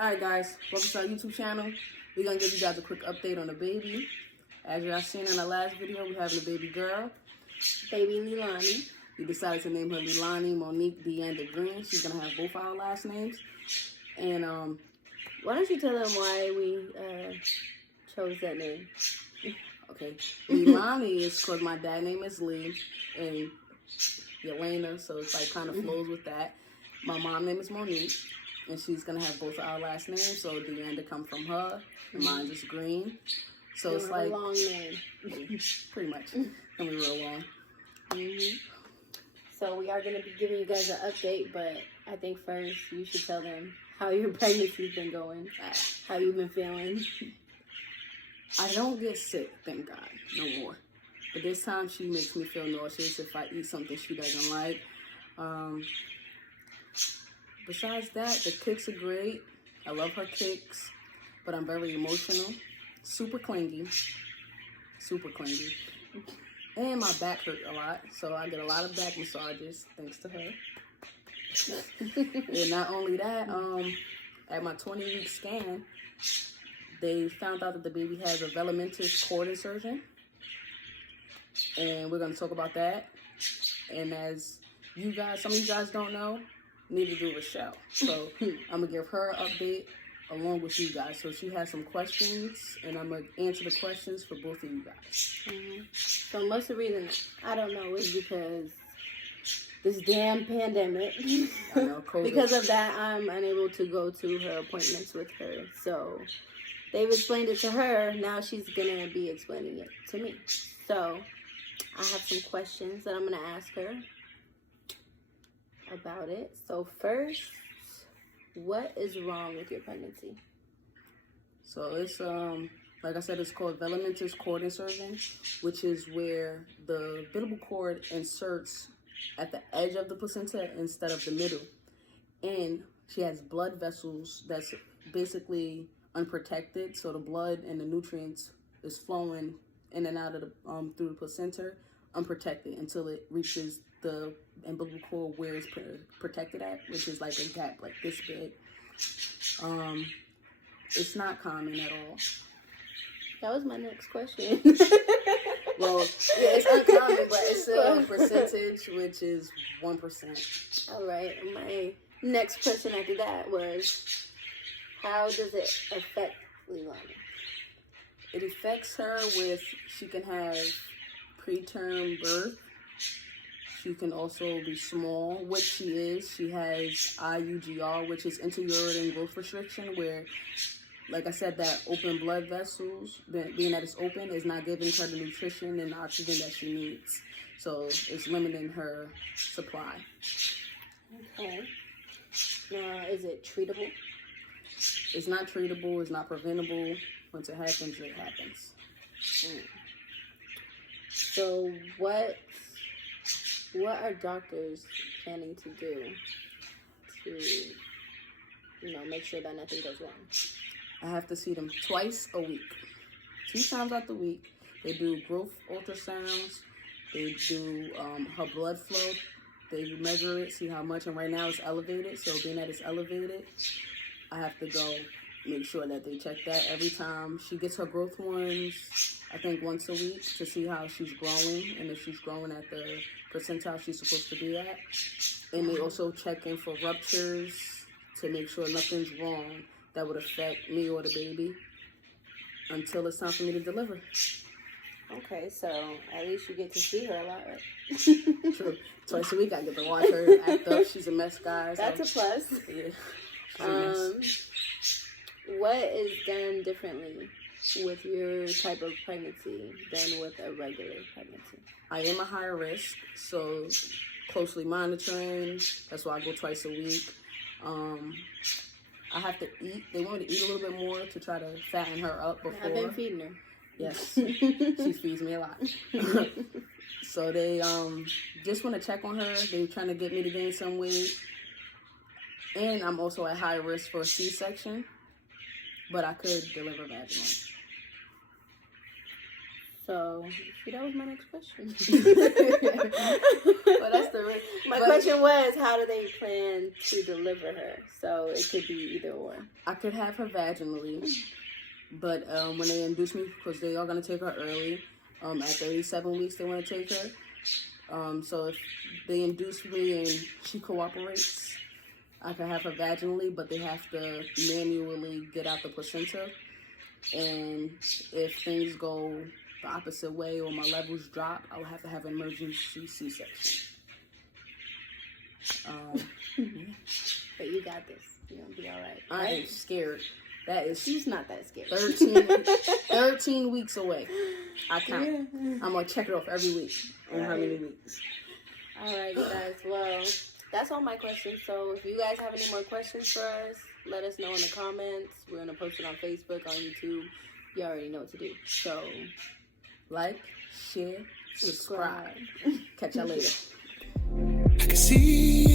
Alright guys, welcome to our YouTube channel. We're going to give you guys a quick update on the baby. As y'all seen in our last video, we're having a baby girl. Baby Leilani. We decided to name her Leilani Monique Deanda Green. She's going to have both our last names. And why don't you tell them why we chose that name? Okay, Leilani is because my dad's name is Lee and Yelena, so it's like kind of flows with that. My mom's name is Monique. And she's going to have both of our last names, so Deanda come from her, and mine's is Green. So it's like... a long name. Pretty much. Gonna be real long. So we are going to be giving you guys an update, but I think first you should tell them how your pregnancy's been going, how you've been feeling. I don't get sick, thank God, no more. But this time she makes me feel nauseous if I eat something she doesn't like. Besides that, the kicks are great. I love her kicks, but I'm very emotional. Super clingy. And my back hurt a lot, so I get a lot of back massages thanks to her. And not only that, at my 20-week scan, they found out that the baby has a velamentous cord insertion. And we're going to talk about that. And as you guys, some of you guys don't know, neither do Rachelle. So I'm going to give her an update along with you guys. So she has some questions, and I'm going to answer the questions for both of you guys. So most of the reason I don't know is because this damn pandemic. I know, COVID. Because of that, I'm unable to go to her appointments with her. So they've explained it to her. Now she's going to be explaining it to me. So I have some questions that I'm going to ask her about it. So first, what is wrong with your pregnancy? So it's like I said, it's called velamentous cord insertion, which is where the umbilical cord inserts at the edge of the placenta instead of the middle. And she has blood vessels that's basically unprotected, so the blood and the nutrients is flowing in and out of the through the placenta unprotected until it reaches the umbilical cord where it's protected at, which is like a gap like this big. It's not common at all. That was my next question. Well, yeah, it's uncommon, but it's still a percentage, which is 1%. All right. My next question after that was, how does it affect Leilani? It affects her with, she can have preterm birth. She can also be small, which she is. She has IUGR, which is intrauterine growth restriction, where, like I said, that open blood vessels, being that it's open, is not giving her the nutrition and the oxygen that she needs. So it's limiting her supply. Okay. Now, is it treatable? It's not treatable. It's not preventable. Once it happens, it happens. So what are doctors planning to do to, make sure that nothing goes wrong? I have to see them twice a week. 2 times out the week. They do growth ultrasounds. They do her blood flow. They measure it, see how much, and right now it's elevated. So being that it's elevated, I have to go make sure that they check that every time. She gets her growth ones, I think once a week, to see how she's growing and if she's growing at the percentile she's supposed to be at. And they also check in for ruptures to make sure nothing's wrong that would affect me or the baby until it's time for me to deliver. Okay, so at least you get to see her a lot, right? True. Twice a week I get to watch her act up. She's a mess, guys. That's a plus. Yeah. She's a mess. What is done differently with your type of pregnancy than with a regular pregnancy? I am a higher risk, so closely monitoring. That's why I go twice a week. I have to eat. They want me to eat a little bit more to try to fatten her up before. I've been feeding her. Yes, she feeds me a lot. So they just want to check on her. They're trying to get me to gain some weight. And I'm also at high risk for a C-section, but I could deliver vaginally. So, see, that was my next question. Well, that's the my question was, how do they plan to deliver her? So it could be either or. I could have her vaginally, but when they induce me, because they are going to take her early, at 37 weeks they want to take her. So if they induce me and she cooperates, I can have her vaginally, but they have to manually get out the placenta. And if things go the opposite way or my levels drop, I will have to have an emergency C-section. But you got this. You're going to be all right. I ain't scared. That is, she's not that scared. 13 weeks away. I count. Yeah. I'm going to check it off every week. And how many weeks. All right, guys. Well, that's all my questions. So if you guys have any more questions for us, let us know in the comments. We're going to post it on Facebook, on YouTube. You already know what to do. So, like, share, subscribe. Catch y'all later. I can see